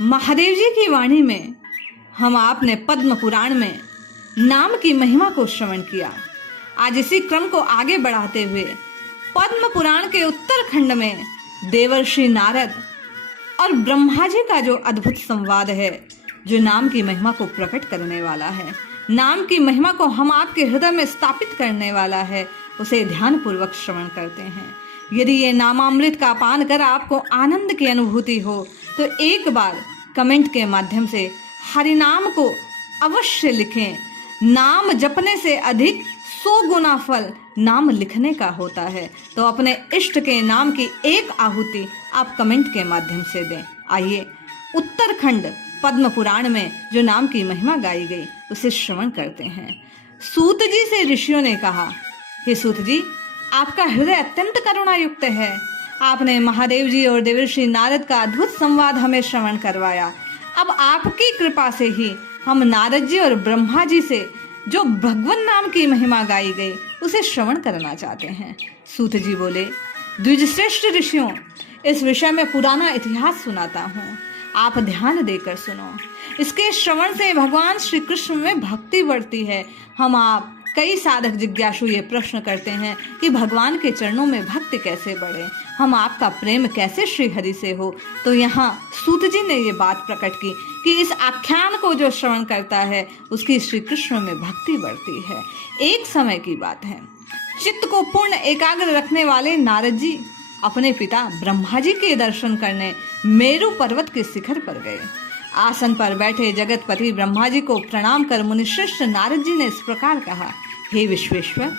महादेव जी की वाणी में हम आपने पद्म पुराण में नाम की महिमा को श्रवण किया। आज इसी क्रम को आगे बढ़ाते हुए पद्म पुराण के उत्तरखंड में देवर्षि नारद और ब्रह्मा जी का जो अद्भुत संवाद है, जो नाम की महिमा को प्रकट करने वाला है, नाम की महिमा को हम आपके हृदय में स्थापित करने वाला है, उसे ध्यान पूर्वक श्रवण करते हैं। यदि ये नामामृत का पान कर आपको आनंद की अनुभूति हो तो एक बार कमेंट के माध्यम से हरिनाम को अवश्य लिखें। नाम जपने से अधिक 100 गुना फल नाम लिखने का होता है। तो अपने इष्ट के नाम की एक आहुति आप कमेंट के माध्यम से दें। आइए उत्तरखंड पद्म पुराण में जो नाम की महिमा गाई गई उसे श्रवण करते हैं। सूत जी से ऋषियों ने कहा, हे सूत जी, आपका हृदय अत्यंत करुणा युक्त है। आपने महादेव जी और देवर्षि नारद का अद्भुत संवाद हमें श्रवण करवाया। अब आपकी कृपा से ही हम नारद जी और ब्रह्मा जी से जो भगवान नाम की महिमा गाई गई उसे श्रवण करना चाहते हैं। सूत जी बोले, द्विजश्रेष्ठ ऋषियों, इस विषय में पुराना इतिहास सुनाता हूँ, आप ध्यान देकर सुनो। इसके श्रवण से भगवान श्री कृष्ण में भक्ति बढ़ती है। हम आप कई साधक जिज्ञासु ये प्रश्न करते हैं कि भगवान के चरणों में भक्ति कैसे बढ़े, हम आपका प्रेम कैसे श्री हरि से हो। तो यहाँ सूत जी ने ये बात प्रकट की कि इस आख्यान को जो श्रवण करता है उसकी श्री कृष्ण में भक्ति बढ़ती है। एक समय की बात है, चित्त को पूर्ण एकाग्र रखने वाले नारद जी अपने पिता ब्रह्मा जी के दर्शन करने मेरु पर्वत के शिखर पर गए। आसन पर बैठे जगतपति ब्रह्मा जी को प्रणाम कर मुनिश्रेष्ठ नारद जी ने इस प्रकार कहा, हे विश्वेश्वर,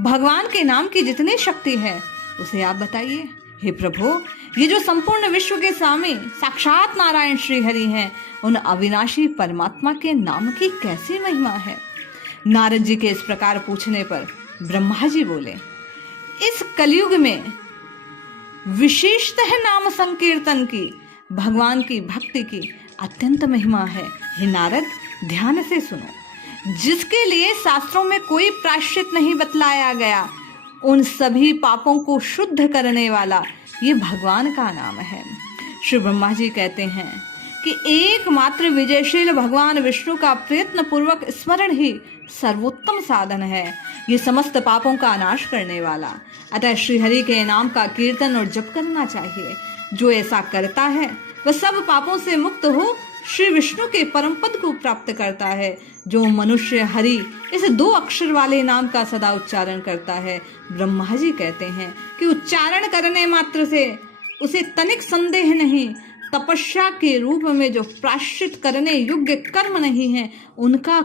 भगवान के नाम की जितनी शक्ति है उसे आप बताइए। हे प्रभु, ये जो संपूर्ण विश्व के स्वामी साक्षात नारायण श्री हरि हैं, उन अविनाशी परमात्मा के नाम की कैसी महिमा है। नारद जी के इस प्रकार पूछने पर ब्रह्मा जी बोले, इस कलयुग में विशेषतः नाम संकीर्तन की, भगवान की भक्ति की अत्यंत महिमा है। हे नारद, ध्यान से सुनो। जिसके लिए शास्त्रों में कोई प्रायश्चित नहीं बतलाया गया, उन सभी पापों को शुद्ध करने वाला ये भगवान का नाम है। श्री ब्रह्मा जी कहते हैं कि एकमात्र विजयशील भगवान विष्णु का प्रयत्न पूर्वक स्मरण ही सर्वोत्तम साधन है, ये समस्त पापों का नाश करने वाला। अतः श्रीहरि के नाम का कीर्तन और जप करना चाहिए। जो ऐसा करता है वह सब पापों से मुक्त हो श्री विष्णु के परम पद को प्राप्त करता है। जो मनुष्य हरि इस 2 अक्षर वाले नाम का सदा उच्चारण करता है, ब्रह्मा जी कहते हैं कि उच्चारण करने मात्र से उसे तनिक संदेह नहीं, तपस्या के रूप में जो प्रायश्चित करने योग्य कर्म नहीं है, उनका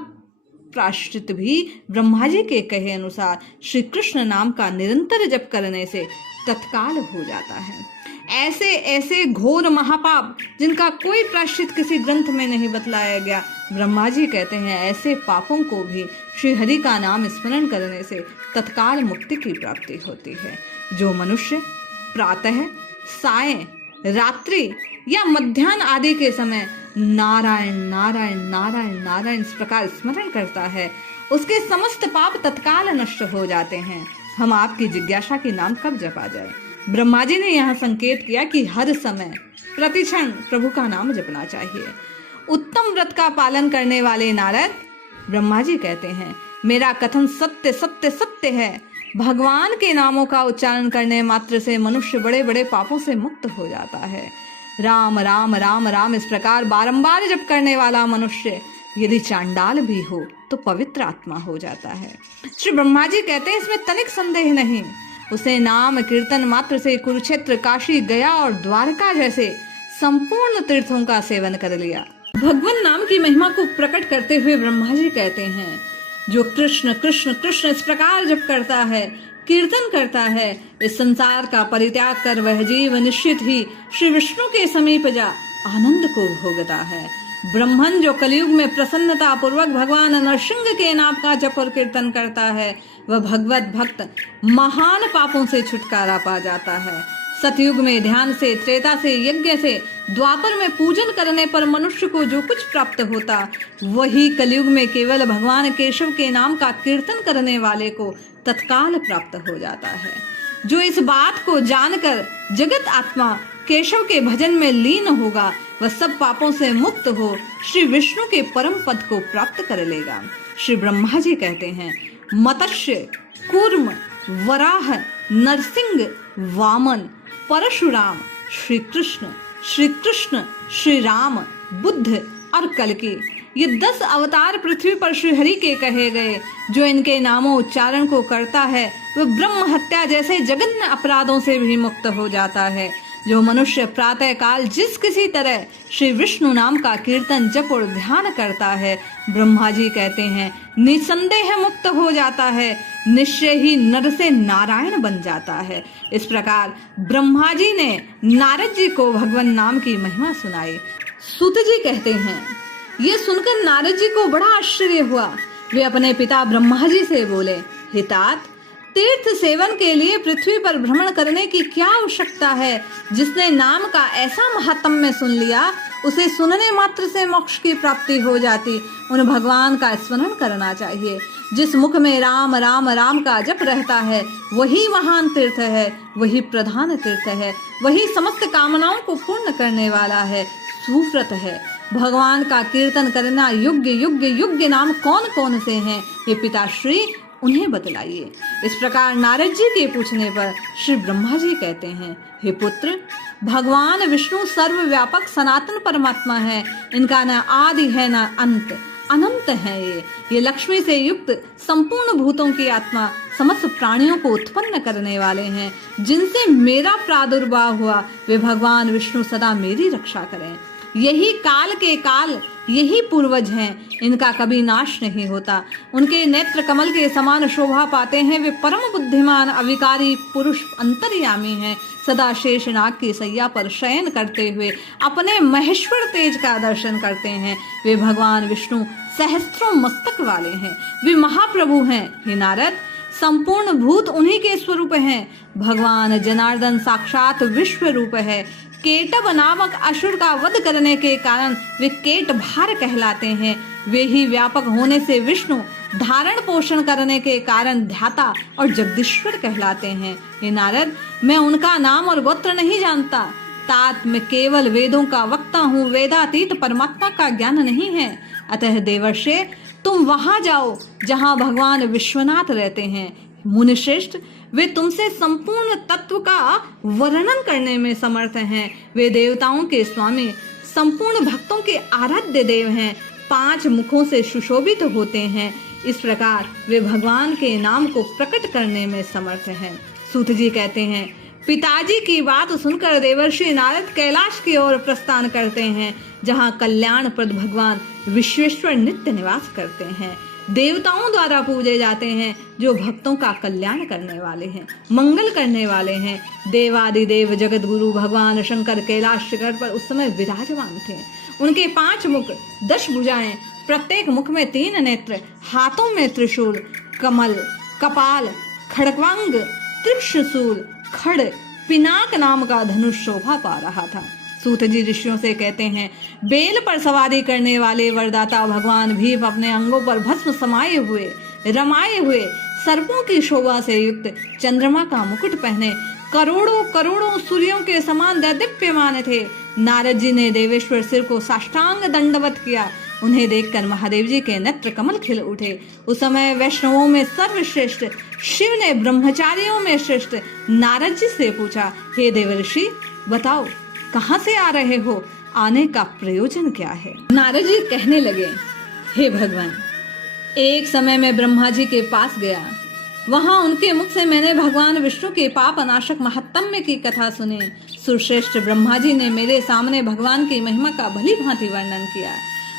प्रायश्चित भी ब्रह्मा जी के कहे अनुसार श्री कृष्ण नाम का निरंतर जप करने से तत्काल हो जाता है। ऐसे ऐसे घोर महापाप जिनका कोई प्रायश्चित किसी ग्रंथ में नहीं बतलाया गया, ब्रह्मा जी कहते हैं ऐसे पापों को भी श्री हरि का नाम स्मरण करने से तत्काल मुक्ति की प्राप्ति होती है। जो मनुष्य प्रातः, सायं, रात्रि या मध्याह्न आदि के समय नारायण नारायण नारायण नारायण इस प्रकार स्मरण करता है, उसके समस्त पाप तत्काल नष्ट हो जाते हैं। हम आपकी जिज्ञासा की नाम कब जपा जाए। ब्रह्मा जी ने यहाँ संकेत किया कि हर समय प्रतिक्षण प्रभु का नाम जपना चाहिए। उत्तम व्रत का पालन करने वाले नारद, ब्रह्मा जी कहते हैं, मेरा कथन सत्य सत्य सत्य है। भगवान के नामों का उच्चारण करने मात्र से मनुष्य बड़े बड़े पापों से मुक्त हो जाता है। राम राम राम राम इस प्रकार बारंबार जप करने वाला मनुष्य यदि चांडाल भी हो तो पवित्र आत्मा हो जाता है। श्री ब्रह्मा जी कहते हैं इसमें तनिक संदेह नहीं। उसे नाम कीर्तन मात्र से कुरुक्षेत्र, काशी, गया और द्वारका जैसे संपूर्ण तीर्थों का सेवन कर लिया। भगवान नाम की महिमा को प्रकट करते हुए ब्रह्मा जी कहते हैं, जो कृष्ण कृष्ण कृष्ण इस प्रकार जप करता है, कीर्तन करता है, इस संसार का परित्याग कर वह जीव निश्चित ही श्री विष्णु के समीप जा आनंद को भोगता है। ब्रह्मन जो कलयुग में प्रसन्नता पूर्वक भगवान नरसिंह के नाम का जप और कीर्तन करता है, वह भगवत भक्त महान पापों से छुटकारा पा जाता है। सतयुग में ध्यान से, त्रेता से, यज्ञ से, द्वापर में पूजन करने पर मनुष्य को जो कुछ प्राप्त होता, वही कलयुग में केवल भगवान केशव के नाम का कीर्तन करने वाले को तत्काल प्राप्त हो जाता है। जो इस बात को जानकर जगत आत्मा केशव के भजन में लीन होगा, वह सब पापों से मुक्त हो श्री विष्णु के परम पद को प्राप्त कर लेगा। श्री ब्रह्मा जी कहते हैं, मत्स्य, कूर्म, वराह, नरसिंह, वामन, परशुराम, श्री कृष्ण, श्री राम, बुद्ध और कल्कि, ये 10 अवतार पृथ्वी पर श्री हरि के कहे गए। जो इनके नामों उच्चारण को करता है वह ब्रह्म हत्या जैसे जघन्य अपराधों से भी मुक्त हो जाता है। जो मनुष्य प्रातः काल जिस किसी तरह श्री विष्णु नाम का कीर्तन, जप और ध्यान करता है, ब्रह्मा जी कहते हैं, निसंदेह मुक्त हो जाता है, निश्चय ही नर से नारायण बन जाता है। इस प्रकार ब्रह्मा जी ने नारद जी को भगवान नाम की महिमा सुनाई। सूत जी कहते हैं, ये सुनकर नारद जी को बड़ा आश्चर्य हुआ। वे अपने पिता ब्रह्मा जी से बोले, हे तात, तीर्थ सेवन के लिए पृथ्वी पर भ्रमण करने की क्या आवश्यकता है? जिसने नाम का ऐसा महात्म्य सुन लिया, उसे सुनने मात्र से मोक्ष की प्राप्ति हो जाती। उन भगवान का स्मरण करना चाहिए। जिस मुख में राम राम राम का जप रहता है, वही महान तीर्थ है, वही प्रधान तीर्थ है, वही समस्त कामनाओं को पूर्ण करने वाला है, सुव्रत है। भगवान का कीर्तन करना योग्य योग्य योग्य नाम कौन कौन से हैं? हे पिताश्री, उन्हें बतलाइए। इस प्रकार नारद जी के पूछने पर श्री ब्रह्मा जी कहते हैं, हे पुत्र, भगवान विष्णु सर्वव्यापक सनातन परमात्मा है। इनका न आदि है न अंत, अनंत है। ये लक्ष्मी से युक्त संपूर्ण भूतों की आत्मा, समस्त प्राणियों को उत्पन्न करने वाले हैं। जिनसे मेरा प्रादुर्भाव हुआ, वे भगवान विष्णु सदा मेरी रक्षा करें। यही काल के काल, यही पूर्वज हैं, इनका कभी नाश नहीं होता। उनके नेत्र कमल के समान शोभा पाते हैं। वे परम बुद्धिमान अविकारी पुरुष अंतर्यामी हैं। सदा शेषनाग की सैया पर शयन करते हुए अपने महेश्वर तेज का दर्शन करते हैं। वे भगवान विष्णु सहस्त्रों मस्तक वाले हैं। वे महाप्रभु हैं। हे नारद, संपूर्ण भूत उन्हीं के स्वरूप हैं। भगवान जनार्दन साक्षात विश्व रूप है। केटव नामक असुर का वध करने के कारण वे केट भार कहलाते हैं। वे ही व्यापक होने से विष्णु, धारण पोषण करने के कारण ध्याता और जगदीश्वर कहलाते हैं। हे नारद, मैं उनका नाम और गोत्र नहीं जानता। तात, मैं केवल वेदों का वक्ता हूँ। वेदातीत परमात्मा का ज्ञान नहीं है। अतः देवर्षे, तुम वहां जाओ जहाँ भगवान विश्वनाथ रहते हैं। मुनिश्रेष्ठ, वे तुमसे संपूर्ण तत्व का वर्णन करने में समर्थ हैं। वे देवताओं के स्वामी, संपूर्ण भक्तों के आराध्य देव हैं। 5 मुखों से सुशोभित होते हैं। इस प्रकार वे भगवान के नाम को प्रकट करने में समर्थ हैं। सूत जी कहते हैं, पिताजी की बात सुनकर देवर्षि नारद कैलाश की ओर प्रस्थान करते हैं, जहाँ कल्याणप्रद भगवान विश्वेश्वर नित्य निवास करते हैं। देवताओं द्वारा पूजे जाते हैं, जो भक्तों का कल्याण करने वाले हैं, मंगल करने वाले हैं। देवादिदेव जगत गुरु भगवान शंकर कैलाश शिखर पर उस समय विराजमान थे। उनके 5 मुख, 10 भुजाएं, प्रत्येक मुख में 3 नेत्र, हाथों में त्रिशूल, कमल, कपाल, खड़गवांग, त्रिशूल, खड़, पिनाक नाम का धनुष शोभा पा रहा था। सूत जी ऋषियों से कहते हैं, बेल पर सवारी करने वाले वरदाता भगवान भीम अपने अंगों पर भस्म समाये हुए, रमाए हुए, सर्पों की शोभा से युक्त, चंद्रमा का मुकुट पहने, करोड़ों करोड़ों सूर्यों के समान दैदीप्यमान थे। नारद जी ने देवेश्वर सिर को साष्टांग दंडवत किया। उन्हें देखकर महादेव जी के नेत्र कमल खिल उठे। उस समय वैष्णवों में सर्वश्रेष्ठ शिव ने ब्रह्मचारियों में श्रेष्ठ नारद जी से पूछा, हे देवर्षि, बताओ कहाँ से आ रहे हो? आने का प्रयोजन क्या है? नारद जी कहने लगे, हे भगवान, एक समय मैं ब्रह्मा जी के पास गया। वहां उनके मुख से मैंने भगवान विष्णु के पाप नाशक महात्म्य की कथा सुनी। सुश्रेष्ठ ब्रह्मा जी ने मेरे सामने भगवान की महिमा का भली भांति वर्णन किया।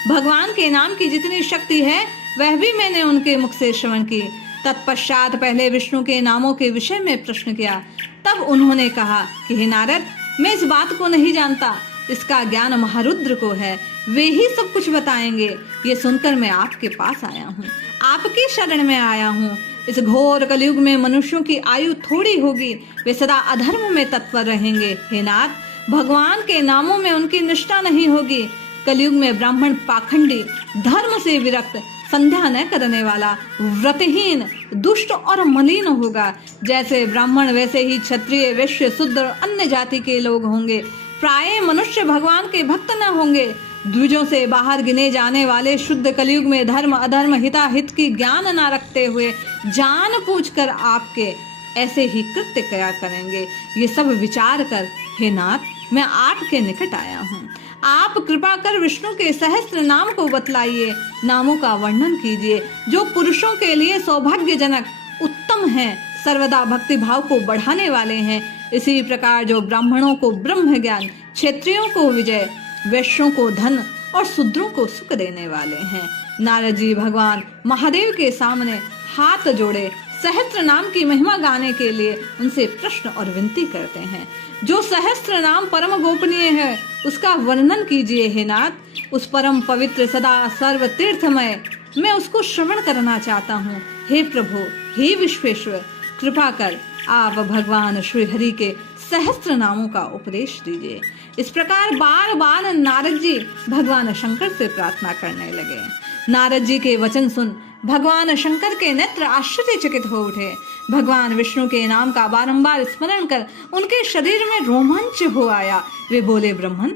भगवान के नाम की जितनी शक्ति है वह भी मैंने उनके मुख से श्रवण की। तत्पश्चात पहले विष्णु के नामों के विषय में प्रश्न किया। तब उन्होंने कहा कि हे नारद, मैं इस बात को नहीं जानता, इसका ज्ञान महारुद्र को है, वे ही सब कुछ बताएंगे। ये सुनकर मैं आपके पास आया हूँ, आपकी शरण में आया हूँ। इस घोर कलयुग में मनुष्यों की आयु थोड़ी होगी, वे सदा अधर्म में तत्पर रहेंगे। हे नाथ, भगवान के नामों में उनकी निष्ठा नहीं होगी। कलयुग में ब्राह्मण पाखंडी, धर्म से विरक्त, संध्या न करने वाला, व्रतहीन, दुष्ट और मलिन होगा। जैसे ब्राह्मण वैसे ही क्षत्रिय, वैश्य, शूद्र और अन्य जाति के लोग होंगे। प्राय मनुष्य भगवान के भक्त न होंगे। द्विजों से बाहर गिने जाने वाले शुद्ध कलयुग में धर्म अधर्म हिताहित की ज्ञान न रखते हुए जानबूझकर आपके ऐसे ही कृत्य क्या करेंगे। ये सब विचार कर हे नाथ मैं आपके निकट आया हूँ। आप कृपा कर विष्णु के सहस्त्र नाम को बतलाइए, नामों का वर्णन कीजिए जो पुरुषों के लिए सौभाग्यजनक उत्तम हैं, सर्वदा भक्ति भाव को बढ़ाने वाले हैं। इसी प्रकार जो ब्राह्मणों को ब्रह्म ज्ञान, क्षत्रियों को विजय, वैश्यों को धन और शूद्रों को सुख देने वाले हैं। नारद जी भगवान महादेव के सामने हाथ जोड़े सहस्त्र नाम की महिमा गाने के लिए उनसे प्रश्न और विनती करते हैं। जो सहस्त्र नाम परम गोपनीय है उसका वर्णन कीजिए हे नाथ। उस परम पवित्र सदा सर्व तीर्थमय मैं उसको श्रवण करना चाहता हूँ। हे प्रभु, हे विश्वेश्वर, कृपा कर आप भगवान श्री हरि के सहस्त्र नामों का उपदेश दीजिए। इस प्रकार बार बार नारद जी भगवान शंकर से प्रार्थना करने लगे। नारद जी के वचन सुन भगवान शंकर के नेत्र आश्चर्यचकित हो उठे। भगवान विष्णु के नाम का बारंबार स्मरण कर उनके शरीर में रोमांच हो आया। वे बोले, ब्राह्मण,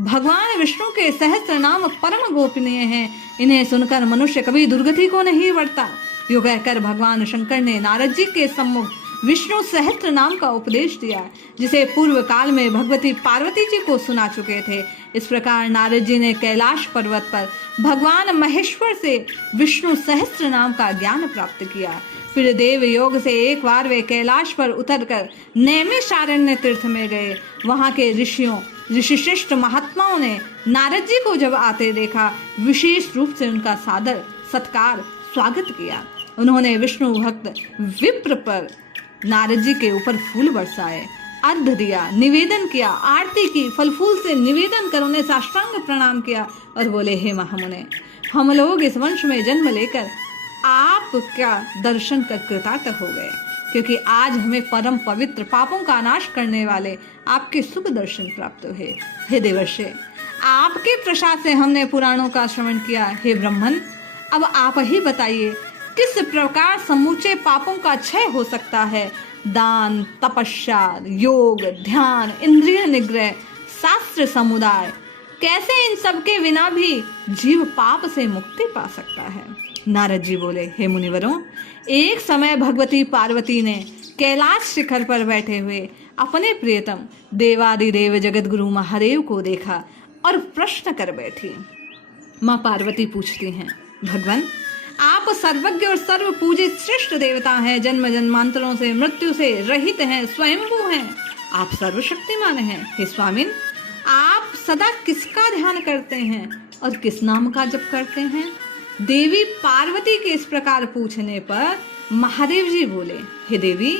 भगवान विष्णु के सहस्त्र नाम परम गोपनीय हैं, इन्हें सुनकर मनुष्य कभी दुर्गति को नहीं बढ़ता। यो कहकर भगवान शंकर ने नारद जी के सम्मुख विष्णु सहस्त्र नाम का उपदेश दिया, जिसे पूर्व काल में भगवती पार्वती जी को सुना चुके थे। इस प्रकार नारद जी ने कैलाश पर्वत पर भगवान महेश्वर से विष्णु सहस्त्र नाम का ज्ञान प्राप्त किया। फिर देव योग से एक बार वे कैलाश पर उतरकर नैमिषारण्य तीर्थ में गए। वहां के ऋषिश्रेष्ठ महात्माओं ने नारद जी को जब आते देखा, विशेष रूप से उनका सादर सत्कार स्वागत किया। उन्होंने विष्णु भक्त विप्र पर नारद जी के ऊपर फूल बरसाए, अर्घ दिया, निवेदन किया, आरती की, फल फूल से निवेदन कर उन्हें साष्टांग प्रणाम किया और बोले, हे महामुने, हम लोग इस वंश में जन्म लेकर आपका दर्शन कर कृतार्थ हो गए, क्योंकि आज हमें परम पवित्र पापों का नाश करने वाले आपके शुभ दर्शन प्राप्त हुए। हे देवर्षि, आपके प्रसाद से हमने पुराणों का श्रवण किया। हे ब्राह्मण, अब आप ही बताइए किस प्रकार समूचे पापों का क्षय हो सकता है। दान, तपस्या, योग, ध्यान, इंद्रिय निग्रह, शास्त्र समुदाय, कैसे इन सब के बिना भी जीव पाप से मुक्ति पा सकता है। नारद जी बोले, हे मुनिवरों, एक समय भगवती पार्वती ने कैलाश शिखर पर बैठे हुए अपने प्रियतम देवादिदेव जगत गुरु महादेव को देखा और प्रश्न कर बैठी। माँ पार्वती पूछती हैं, भगवान, आप सर्वज्ञ और सर्व पूजित श्रेष्ठ देवता हैं, जन्म जन्मांतरों से मृत्यु से रहित हैं, स्वयंभू हैं, आप सर्वशक्तिमान हैं। हे स्वामिन, आप सदा किसका ध्यान करते हैं और किस नाम का जप करते हैं। देवी पार्वती के इस प्रकार पूछने पर महादेव जी बोले, हे देवी,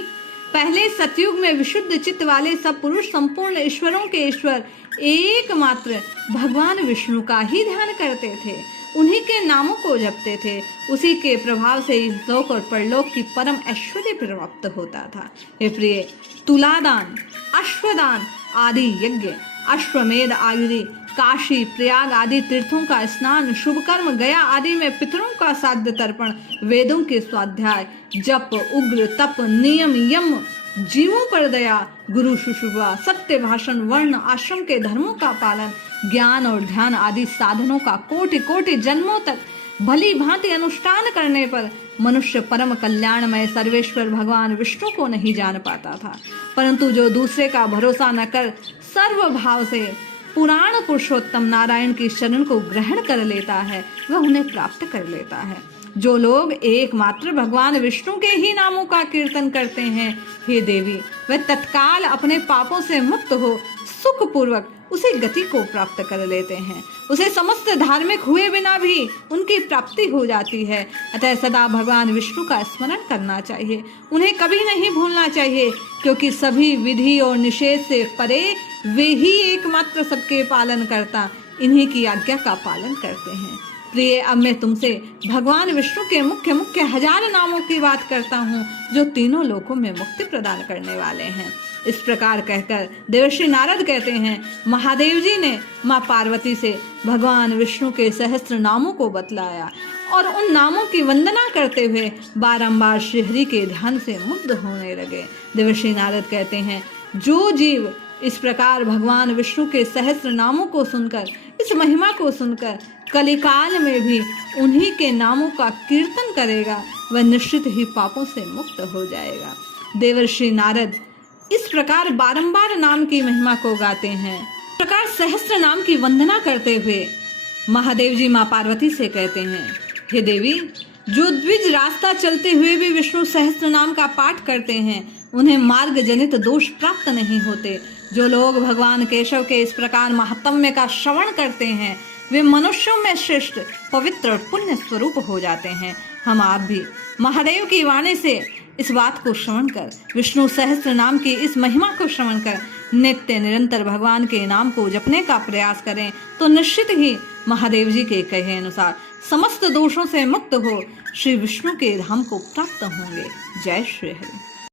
पहले सतयुग में विशुद्ध चित्त वाले सब पुरुष संपूर्ण ईश्वरों के ईश्वर एकमात्र भगवान विष्णु का ही ध्यान करते थे, उन्हीं के नामों को जपते थे। उसी के प्रभाव से इस लोक और परलोक की परम ऐश्वर्य प्राप्त होता था। हे प्रिय, तुलादान, अश्वदान आदि यज्ञ, अश्वमेध आदि, काशी, प्रयाग आदि तीर्थों का स्नान, शुभ कर्म, गया आदि में पितरों का साध्य तर्पण, वेदों के स्वाध्याय, जप, उग्र तप, नियम, यम, जीवों पर दया, गुरु शुश्रूषा, सत्य भाषण, वर्ण आश्रम के धर्मों का पालन, ज्ञान और ध्यान आदि साधनों का कोटि कोटि जन्मों तक भली भांति अनुष्ठान करने पर मनुष्य परम कल्याणमय सर्वेश्वर भगवान विष्णु को नहीं जान पाता था। परंतु जो दूसरे का भरोसा न कर सर्व भाव से पुराण पुरुषोत्तम नारायण की शरण को ग्रहण कर लेता है, वह उन्हें प्राप्त कर लेता है। जो लोग एकमात्र भगवान विष्णु के ही नामों का कीर्तन करते हैं, हे देवी, वह तत्काल अपने पापों से मुक्त हो सुख पूर्वक उसे गति को प्राप्त कर लेते हैं। उसे समस्त धार्मिक हुए बिना भी उनकी प्राप्ति हो जाती है। अतः सदा भगवान विष्णु का स्मरण करना चाहिए, उन्हें कभी नहीं भूलना चाहिए, क्योंकि सभी विधि और निषेध से परे वे ही एकमात्र सबके पालन करता इन्हीं की आज्ञा का पालन करते हैं। प्रिय, अब मैं तुमसे भगवान विष्णु के मुख्य मुख्य 1000 नामों की बात करता हूँ, जो तीनों लोकों में मुक्ति प्रदान करने वाले हैं। इस प्रकार कहकर देवर्षि नारद कहते हैं, महादेव जी ने माँ पार्वती से भगवान विष्णु के सहस्त्र नामों को बतलाया और उन नामों की वंदना करते हुए बारंबार श्रीहरि के ध्यान से मुग्ध होने लगे। देवर्षि नारद कहते हैं, जो जीव इस प्रकार भगवान विष्णु के सहस्त्र नामों को सुनकर, इस महिमा को सुनकर कलिकाल में भी उन्हीं के नामों का कीर्तन करेगा, वह निश्चित ही पापों से मुक्त हो जाएगा। देवर्षि नारद इस प्रकार बारंबार नाम की महिमा को गाते हैं। इस प्रकार सहस्त्र नाम की वंदना करते हुए महादेव जी माँ पार्वती से कहते हैं, हे देवी, जो द्विज रास्ता चलते हुए भी विष्णु सहस्त्र नाम का पाठ करते हैं, उन्हें मार्ग जनित दोष प्राप्त नहीं होते। जो लोग भगवान केशव के इस प्रकार महात्म्य का श्रवण करते हैं, वे मनुष्यों में श्रेष्ठ, पवित्र और पुण्य स्वरूप हो जाते हैं। हम आप भी महादेव की वाणी से इस बात को श्रवण कर, विष्णु सहस्त्र नाम की इस महिमा को श्रवण कर नित्य निरंतर भगवान के नाम को जपने का प्रयास करें, तो निश्चित ही महादेव जी के कहे अनुसार समस्त दोषों से मुक्त हो श्री विष्णु के धाम को प्राप्त होंगे। जय श्री हरि।